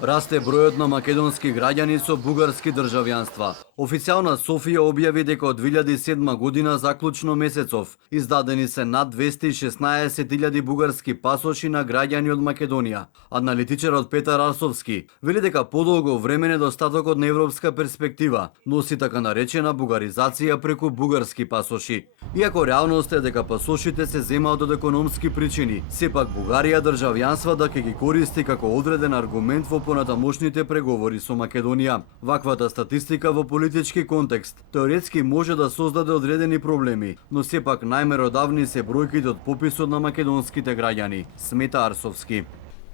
Расте бројот на македонски граѓани со бугарски државјанства. Официјална Софија објави дека од 2007 година заклучно месецов издадени се над 216.000 бугарски пасоши на граѓани од Македонија. Аналитичарот Петар Арсовски вели дека подолго време недостатокот на европска перспектива носи така наречена бугаризација преку бугарски пасоши. Иако реалноста е дека пасошите се земаат од економски причини, сепак Бугарија државјанства да ќе ги користи како одреден аргумент во понатамошните преговори со Македонија. Ваквата статистика во политички контекст теоретски може да создаде одредени проблеми, но сепак најмеродавни се бројките од пописот на македонските граѓани, смета Арсовски.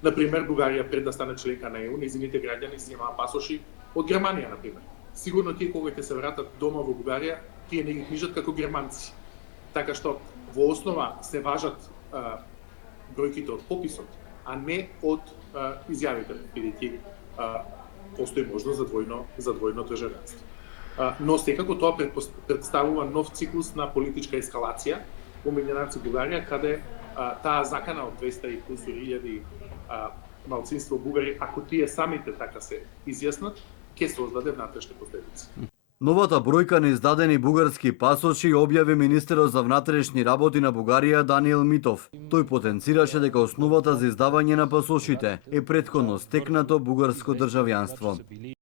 Например, Бугарија пред да стане членка на ЕУ, незините граѓани земаа пасоши од Германија, например. Сигурно тие кога ќе се вратат дома во Бугарија, тие не ги книжат како германци. Така што во основа се важат бројките од пописот, а не од изјавите, бидејќи постои можност за двојно државјанство. Но секако тоа представува нов циклус на политичка ескалација во Меѓународна Бугарија, каде таа закана од 200 и кусур илјади малцинство бугари, ако тие самите така се изјаснат, ќе создаде внатрешни последици. Новата бројка на издадени бугарски пасоши објави министерот за внатрешни работи на Бугарија Даниел Митов. Тој потенцираше дека основата за издавање на пасошите е претходно стекнато бугарско државјанство.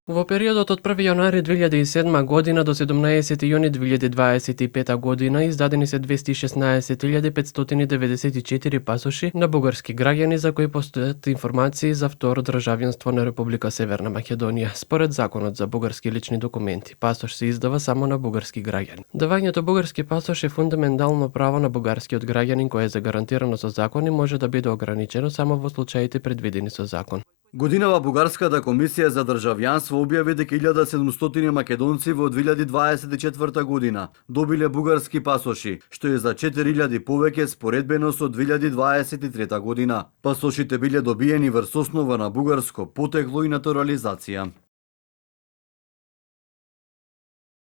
Во периодот од 1 јануари 2007 година до 17 јуни 2025 година издадени се 216.594 пасоши на бугарски граѓани за кои постојат информации за второ државјанство на Република Северна Македонија. Според законот за бугарски лични документи, пасош се издава само на бугарски граѓани. Давањето бугарски пасош е фундаментално право на бугарскиот граѓанин кое е загарантирано со закон и може да биде ограничено само во случаите предвидени со закон. Годинава Бугарската комисија за државјанство објави дека 1700 македонци во 2024 година добиле бугарски пасоши, што е за 4000 повеќе споредбено со 2023 година. Пасошите биле добиени врз основа на бугарско потекло и натурализација.